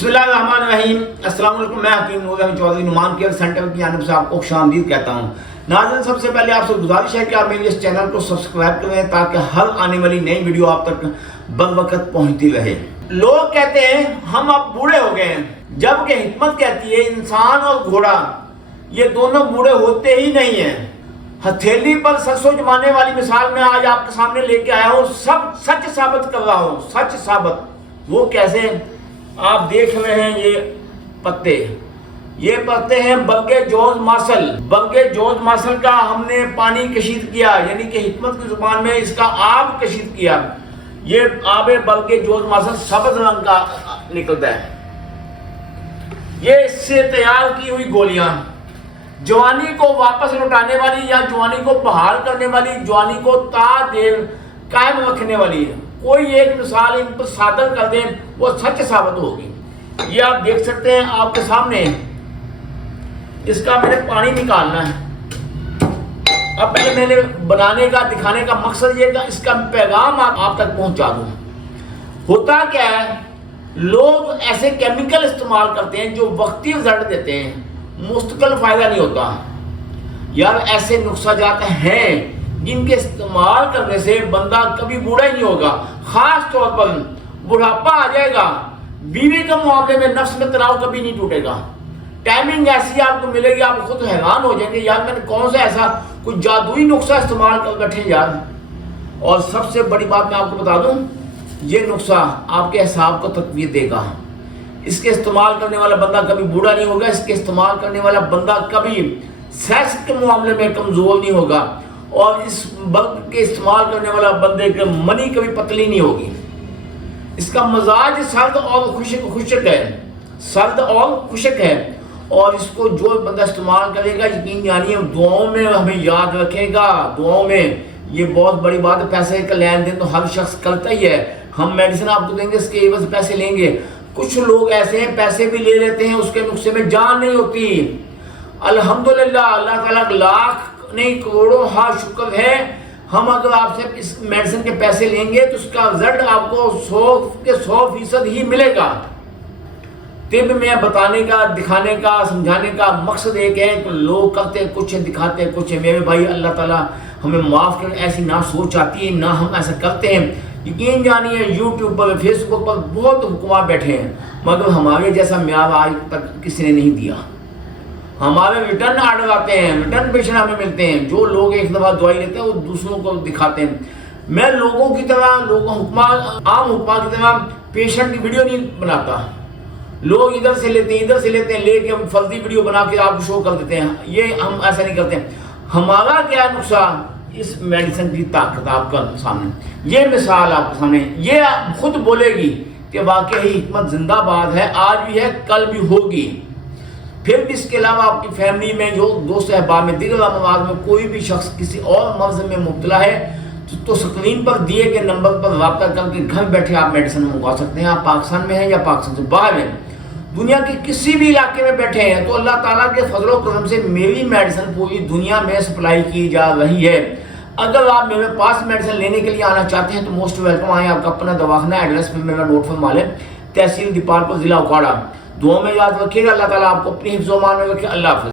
बिस्मिल्लाहिर्रहमानिर्रहीम। अस्सलाम वालेकुम। मैं हकीम नूर चौधरी नुमान केयर सेंटर की जानिब से आपको खुशामदीद कहता हूँ। नाज़रीन, सबसे पहले आपसे गुजारिश है कि आप मेरे इस चैनल को सब्सक्राइब करें ताकि हर आने वाली नई वीडियो आप तक बरवकत पहुँचती रहे। लोग कहते हैं हम अब बूढ़े हो गए हैं, जबकि हिकमत कहती है इंसान और घोड़ा ये दोनों बूढ़े होते ही नहीं हैं। हथेली पर सरसों जमाने वाली मिसाल में आज आपके सामने लेके आया हूँ, सब सच साबित कर रहा हूँ, सच साबित। वो कैसे? आप देख रहे हैं ये पत्ते हैं बल्गे जॉर्ज मार्शल। बल्गे जॉर्ज मार्शल का हमने पानी कशीद किया, यानी कि हिकमत की जुबान में इसका आब कशीद किया। ये आब बल्गे जॉर्ज मार्शल सब्ज रंग का निकलता है। ये इससे तैयार की हुई गोलियां जवानी को वापस लौटाने वाली या जवानी को बहाल करने वाली, जवानी को देर कायम रखने वाली है। कोई एक मिसाल इन पर सादर कर दें वो सच साबित होगी। ये आप देख सकते हैं आपके सामने। इसका मैंने पानी निकालना है। अब पहले मैंने बनाने का दिखाने का मकसद ये था इसका पैगाम आप तक पहुंचा दूं। होता क्या है, लोग ऐसे केमिकल इस्तेमाल करते हैं जो वक्ती रिजल्ट देते हैं, मुस्तकिल फायदा नहीं होता। यार ऐसे नुस्खा जात हैं जिनके इस्तेमाल करने से बंदा कभी बूढ़ा ही नहीं होगा। खास तौर पर बुढ़ापा आ जाएगा, बीवी के मामले में नफ्स में तनाव कभी नहीं टूटेगा। टाइमिंग ऐसी आपको मिलेगी, आप खुद हैरान हो जाएंगे, यार मैंने कौन सा ऐसा कुछ जादुई नुस्खा इस्तेमाल कर बैठे यार। और सबसे बड़ी बात मैं आपको बता दूं, ये नुस्खा आपके हिसाब को तकवीत देगा। इसके इस्तेमाल करने वाला बंदा कभी बूढ़ा नहीं होगा। इसके इस्तेमाल करने वाला बंदा कभी सेक्स के मामले में कमजोर नहीं होगा। और इस बल्ब के इस्तेमाल करने वाला बंदे की मनी कभी पतली नहीं होगी। इसका मजाज सर्द और खुशक है, सर्द और खुशक है। और इसको जो बंदा इस्तेमाल करेगा यकीन जानिए दुआओं में हमें याद रखेगा। दुआओं में ये बहुत बड़ी बात है। पैसे का लेन देन तो हर शख्स करता ही है। हम मेडिसिन आपको देंगे, इसके एवज पैसे लेंगे। कुछ लोग ऐसे हैं पैसे भी ले लेते हैं, उसके नुस्खे में जान नहीं होती। अल्हम्दुलिल्लाह, अल्लाह ताला लाख नहीं करोड़ों हाँ शुक्र है, हम अगर आपसे इस मेडिसिन के पैसे लेंगे तो उसका रिजल्ट आपको 100% ही मिलेगा। तिब में बताने का, दिखाने का, समझाने का मकसद एक है कि लोग करते कुछ दिखाते कुछ है। मेरे भाई अल्लाह ताला हमें माफ़ करें, ऐसी ना सोच आती है, ना हम ऐसा करते हैं। यकीन जानिए यूट्यूब पर, फेसबुक पर बहुत हुक्मा बैठे हैं, मगर हमारे जैसा म्यार आज तक किसी ने नहीं दिया। हमारे रिटर्न आर्डर आते हैं, रिटर्न पेशेंट हमें मिलते हैं। जो लोग एक दफ़ा दवाई लेते हैं वो दूसरों को दिखाते हैं। मैं लोगों की तरह, आम हुक्मा की तरह पेशेंट की वीडियो नहीं बनाता। लोग इधर से लेते हैं, लेके हम फर्जी वीडियो बना के आपको शो कर देते हैं। ये हम ऐसा नहीं करते। हमारा क्या नुस्खा, इस मेडिसिन की ताकत आपका सामने, ये मिसाल आपके सामने, ये खुद बोलेगी कि वाकई ही हिकमत जिंदाबाद है, आज भी है, कल भी होगी। फिर भी इसके अलावा आपकी फैमिली में जो दोस्त अहबाब में, दिगर अमराज में कोई भी शख्स किसी और मर्ज में मुब्तला है तो स्क्रीन पर दिए गए नंबर पर रब्ता करके घर बैठे आप मेडिसिन मंगवा सकते हैं। आप पाकिस्तान में हैं या पाकिस्तान से बाहर हैं, दुनिया के किसी भी इलाके में बैठे हैं, तो अल्लाह ताला के फजल व करम से मेरी मेडिसिन पूरी दुनिया में सप्लाई की जा रही है। अगर आप मेरे पास मेडिसिन लेने के लिए आना चाहते हैं तो मोस्ट वेलकम आए। आपका अपना दवाखाना एड्रेस पर मेरा नोट फरमा लें, तहसील दीपालपुर, जिला उकाड़ा। दुआ में याद रखिएगा। अल्लाह ताला आपको अपनी हिफ्ज़-ओ-मान में रखे। अल्लाह हाफ़िज़।